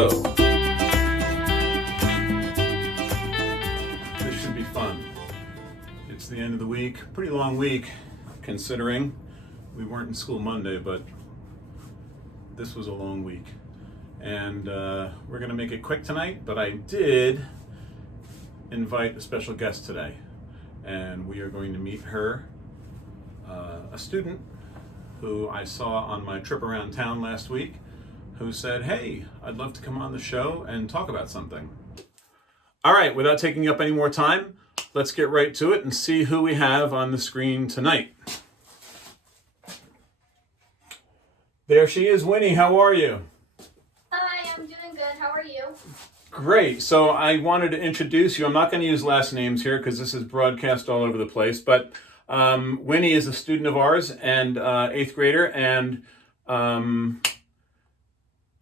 show. This should be fun. It's the end of the week. Pretty long week, considering we weren't in school Monday, but this was a long week. And we're going to make it quick tonight, but I did invite a special guest today. And we are going to meet her, a student who I saw on my trip around town last week, who said, hey, I'd love to come on the show and talk about something. All right, without taking up any more time, let's get right to it and see who we have on the screen tonight. There she is, Winnie. How are you? Hi, I'm doing good. How are you? Great. So I wanted to introduce you. I'm not going to use last names here because this is broadcast all over the place, but Winnie is a student of ours and 8th grader, and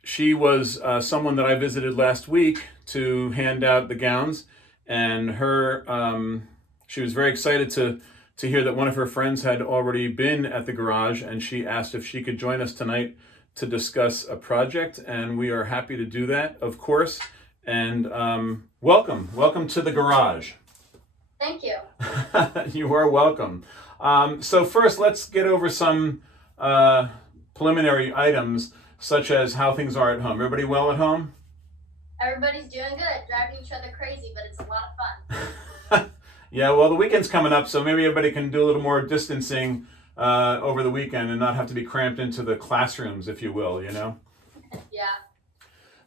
she was someone that I visited last week to hand out the gowns, and she was very excited to hear that one of her friends had already been at the garage, and she asked if she could join us tonight to discuss a project, and we are happy to do that, of course. And welcome to the garage. Thank you. You are welcome. So first, let's get over some preliminary items, such as how things are at home. Everybody well at home? Everybody's doing good, driving each other crazy, but it's a lot of fun. Yeah, well, the weekend's coming up, so maybe everybody can do a little more distancing over the weekend and not have to be cramped into the classrooms, if you will, you know? Yeah.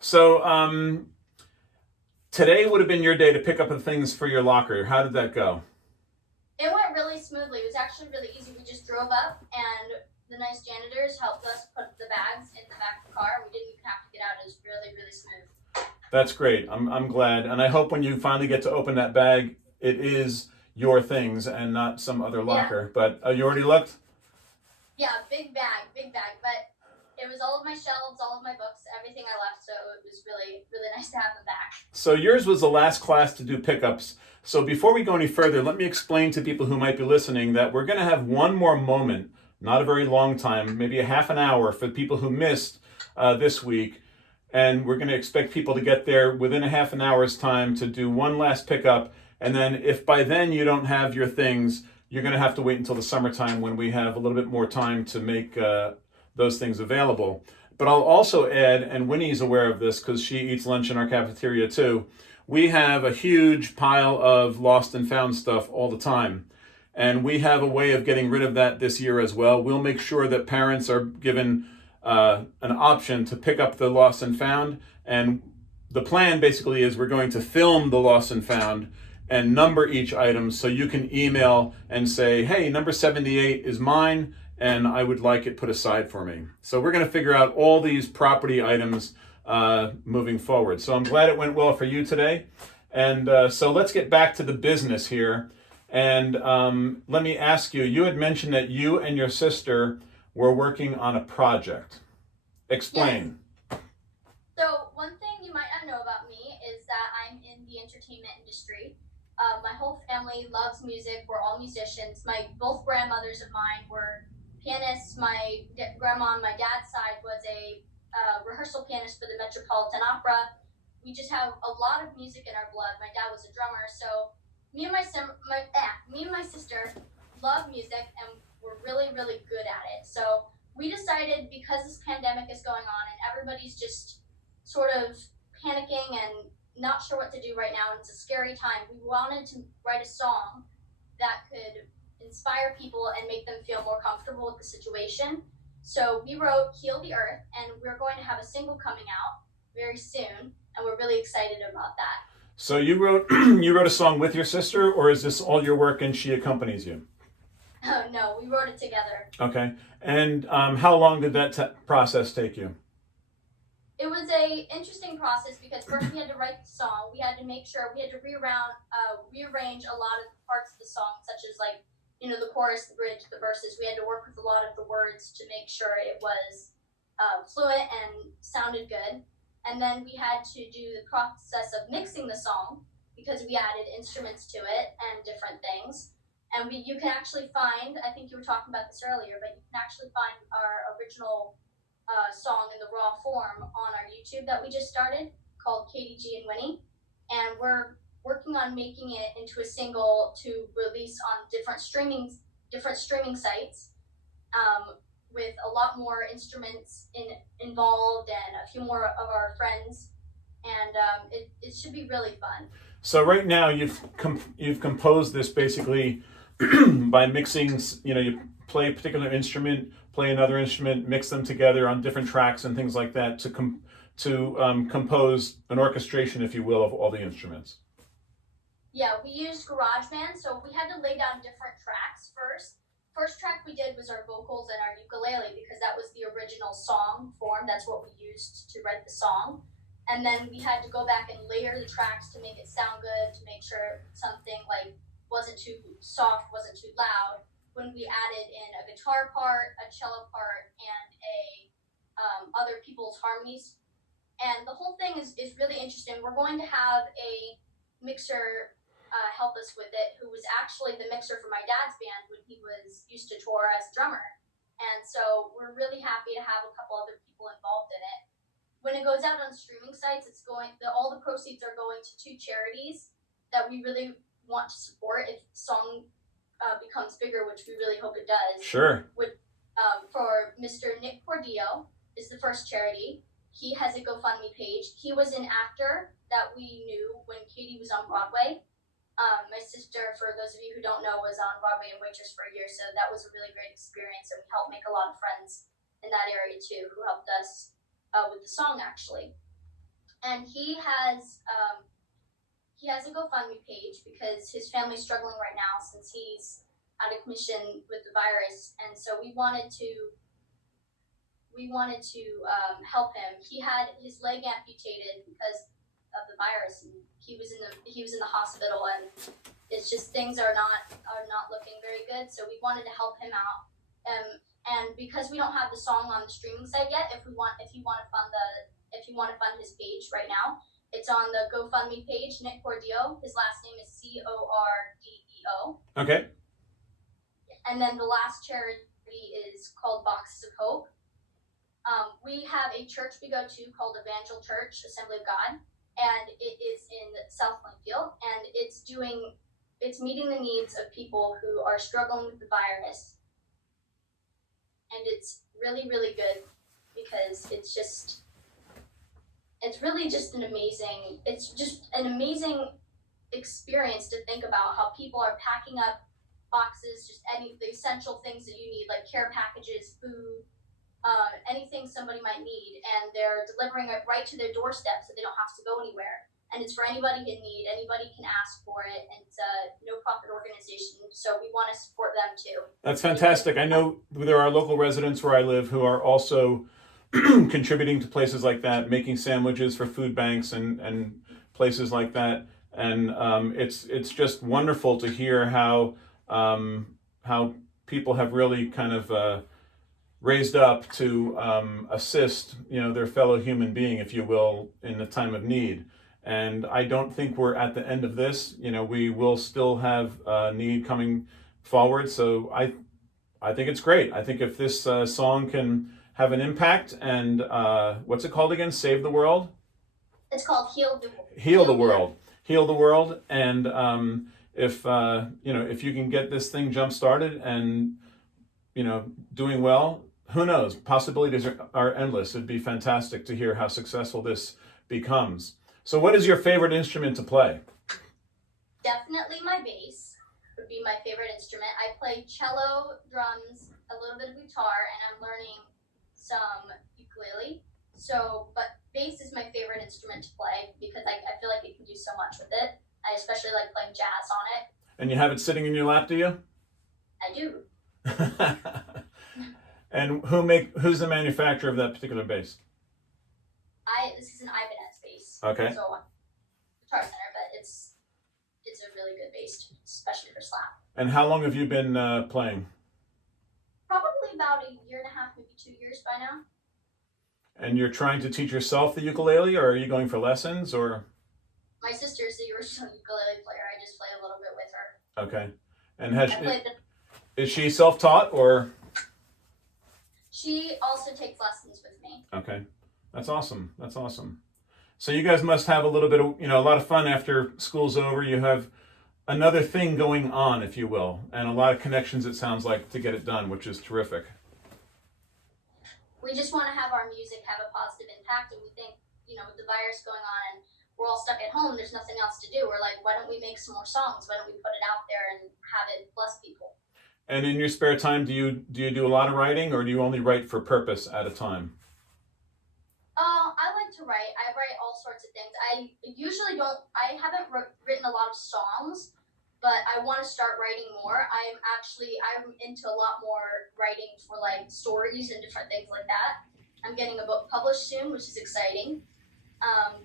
So today would have been your day to pick up the things for your locker. How did that go? It went really smoothly. It was actually really easy. We just drove up, and the nice janitors helped us put the bags in the back of the car. We didn't even have to get out. It was really, really smooth. That's great. I'm glad. And I hope when you finally get to open that bag, it is your things and not some other locker. Yeah. But you already looked? Yeah, big bag. But it was all of my shelves, all of my books, everything I left. So it was really, really nice to have them back. So yours was the last class to do pickups. So before we go any further, let me explain to people who might be listening that we're going to have one more moment, not a very long time, maybe a half an hour for people who missed this week. And we're going to expect people to get there within a half an hour's time to do one last pickup. And then if by then you don't have your things, you're going to have to wait until the summertime when we have a little bit more time to make those things available. But I'll also add, and Winnie's aware of this because she eats lunch in our cafeteria too, we have a huge pile of lost and found stuff all the time. And we have a way of getting rid of that this year as well. We'll make sure that parents are given an option to pick up the lost and found. And the plan basically is we're going to film the lost and found and number each item so you can email and say, hey, number 78 is mine and I would like it put aside for me. So we're going to figure out all these property items moving forward. So I'm glad it went well for you today. And so let's get back to the business here. And let me ask you, you had mentioned that you and your sister were working on a project. Explain. Yes. So one thing you might not know about me is that I'm in the entertainment industry. My whole family loves music. We're all musicians. Both grandmothers of mine were pianists. My grandma on my dad's side was a rehearsal pianist for the Metropolitan Opera. We just have a lot of music in our blood. My dad was a drummer, so me and my sister love music, and we're really, really good at it. So we decided, because this pandemic is going on and everybody's just sort of panicking and not sure what to do right now, and it's a scary time, we wanted to write a song that could inspire people and make them feel more comfortable with the situation. So we wrote Heal the Earth, and we're going to have a single coming out very soon, and we're really excited about that. So you wrote a song with your sister, or is this all your work and she accompanies you? Oh, no, we wrote it together. Okay. And how long did that process take you? It was a interesting process because first we had to write the song. We had to make sure, we had to rearrange a lot of parts of the song, such as the chorus, the bridge, the verses. We had to work with a lot of the words to make sure it was fluent and sounded good. And then we had to do the process of mixing the song because we added instruments to it and different things. And you can actually find, I think you were talking about this earlier, but you can actually find our original song in the raw form on our YouTube that we just started called KDG and Winnie, and we're working on making it into a single to release on different streaming sites, with a lot more instruments involved and a few more of our friends, and it should be really fun. So right now you've composed this basically by mixing. You play a particular instrument, play another instrument, mix them together on different tracks and things like that to compose an orchestration, if you will, of all the instruments. Yeah, we used GarageBand, so we had to lay down different tracks first. First track we did was our vocals and our ukulele because that was the original song form. That's what we used to write the song. And then we had to go back and layer the tracks to make it sound good, to make sure something like wasn't too soft, wasn't too loud. When we added in a guitar part, a cello part, and other people's harmonies. And the whole thing is really interesting. We're going to have a mixer help us with it, who was actually the mixer for my dad's band when he used to tour as a drummer. And so we're really happy to have a couple other people involved in it. When it goes out on streaming sites, all the proceeds are going to 2 charities that we really want to support if the song becomes bigger, which we really hope it does. Sure. For Mr. Nick Cordillo is the first charity. He has a GoFundMe page. He was an actor that we knew when Katie was on Broadway. My sister, for those of you who don't know, was on Broadway and Waitress for a year, so that was a really great experience, and we helped make a lot of friends in that area too, who helped us with the song actually. And he has a GoFundMe page because his family's struggling right now since he's out of commission with the virus, and so we wanted to help him. He had his leg amputated because of the virus, and he was in the hospital, and it's just things are not looking very good. So we wanted to help him out, and because we don't have the song on the streaming site yet, if you want to fund his page right now, it's on the GoFundMe page. Nick Cordillo. His last name is Cordeo. Okay. And then the last charity is called Boxes of Hope. We have a church we go to called Evangel Church Assembly of God, and it is in South Plainfield, and it's meeting the needs of people who are struggling with the virus, and it's really, really good because it's really just an amazing experience to think about how people are packing up boxes, just the essential things that you need, like care packages, food, anything somebody might need, and they're delivering it right to their doorstep so they don't have to go anywhere. And it's for anybody in need. Anybody can ask for it, and it's a no-profit organization, so we want to support them too. That's fantastic. I know there are local residents where I live who are also contributing to places like that, making sandwiches for food banks and places like that. And it's just wonderful to hear how people have really kind of raised up to assist, their fellow human being, if you will, in a time of need. And I don't think we're at the end of this. We will still have need coming forward. So I think it's great. I think if this song can have an impact, and what's it called again? Save the World? It's called Heal the World. Heal the World. And if you can get this thing jump started and doing well, who knows? Possibilities are endless. It'd be fantastic to hear how successful this becomes. So what is your favorite instrument to play? Definitely my bass would be my favorite instrument. I play cello, drums, a little bit of guitar, and I'm learning some ukulele. But bass is my favorite instrument to play because I feel like you can do so much with it. I especially like playing jazz on it. And you have it sitting in your lap, do you? I do. And who's the manufacturer of that particular bass? This is an Ibanez bass. Okay. So Guitar Center, but it's a really good bass, especially for slap. And how long have you been playing? Probably about a year and a half, maybe 2 years by now. And you're trying to teach yourself the ukulele, or are you going for lessons, or? My sister's the original ukulele player. I just play a little bit with her. Okay. And is she self-taught, or? She also takes lessons with me. Okay, that's awesome. That's awesome. So you guys must have a little bit of, a lot of fun after school's over. You have another thing going on, if you will, and a lot of connections, it sounds like, to get it done, which is terrific. We just want to have our music have a positive impact, and we think, with the virus going on and we're all stuck at home, there's nothing else to do. We're like, why don't we make some more songs? Why don't we put it out there and have it bless people? And in your spare time, do you do a lot of writing, or do you only write for purpose at a time? I like to write. I write all sorts of things. I usually don't. I haven't written a lot of songs, but I want to start writing more. I'm into a lot more writing for like stories and different things like that. I'm getting a book published soon, which is exciting.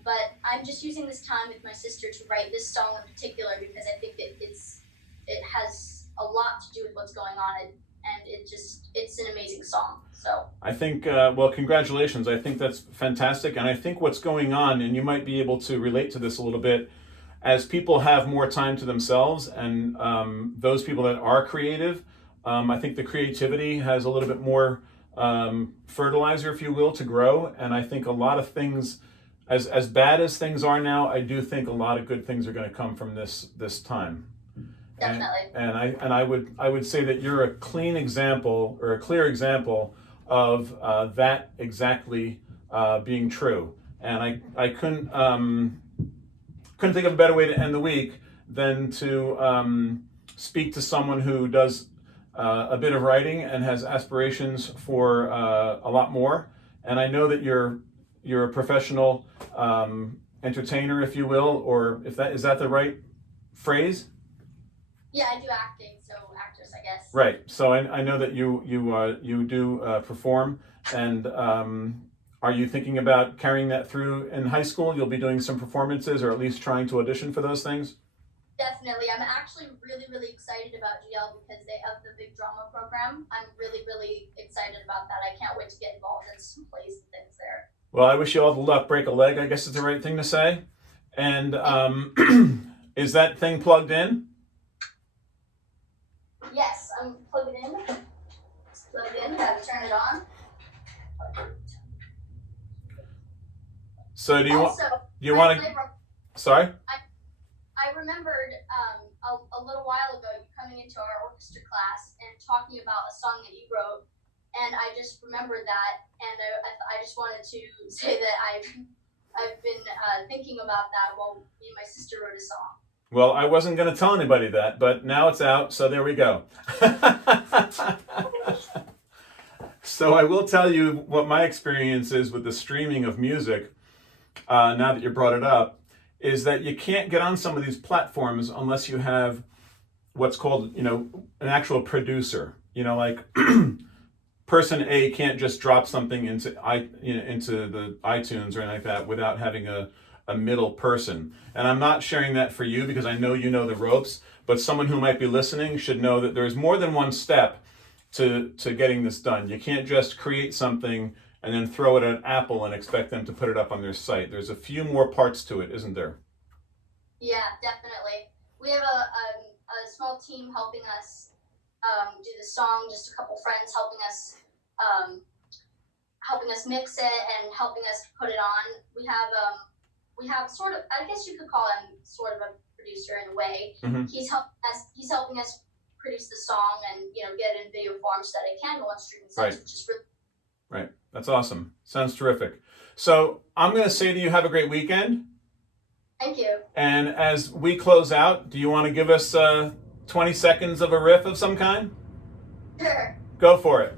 But I'm just using this time with my sister to write this song in particular because I think it has a lot to do with what's going on, and it's an amazing song. So I think, well, congratulations. I think that's fantastic. And I think what's going on, and you might be able to relate to this a little bit, as people have more time to themselves, and those people that are creative, I think the creativity has a little bit more fertilizer, if you will, to grow. And I think a lot of things, as bad as things are now, I do think a lot of good things are going to come from this time. definitely. And I would say that you're a clean example, or a clear example of that exactly being true. And I couldn't think of a better way to end the week than to speak to someone who does a bit of writing and has aspirations for a lot more. And I know that you're a professional entertainer, if you will, or is that the right phrase? Yeah, I do acting, so actress, I guess. Right. So I know that you do perform, and are you thinking about carrying that through in high school? You'll be doing some performances, or at least trying to audition for those things? Definitely. I'm actually really, really excited about GL because they have the big drama program. I'm really, really excited about that. I can't wait to get involved in some plays and things there. Well, I wish you all the luck. Break a leg, I guess is the right thing to say. And is that thing plugged in? Yes, I'm plugged in. It's plugged in. Gotta turn it on. So do you want? Also, Do you want to? Sorry. I remembered a little while ago you coming into our orchestra class and talking about a song that you wrote, and I just remembered that, and I just wanted to say that I've been thinking about that while me and my sister wrote a song. Well, I wasn't going to tell anybody that, but now it's out, so there we go. So I will tell you what my experience is with the streaming of music, now that you brought it up, is that you can't get on some of these platforms unless you have what's called, an actual producer. Like person A can't just drop something into the iTunes or anything like that without having a middle person. And I'm not sharing that for you because I know you know the ropes, but someone who might be listening should know that there's more than one step to getting this done. You can't just create something and then throw it at Apple and expect them to put it up on their site. There's a few more parts to it, isn't there? Yeah, definitely. We have a small team helping us do the song, just a couple friends helping us mix it and helping us put it on. We have sort of, I guess you could call him sort of a producer in a way. Mm-hmm. He's helping us produce the song and get it in video form so that it can go on streaming sites, Right. which is really Right. That's awesome. Sounds terrific. So I'm going to say to you, have a great weekend. Thank you. And as we close out, do you want to give us 20 seconds of a riff of some kind? Sure. Go for it.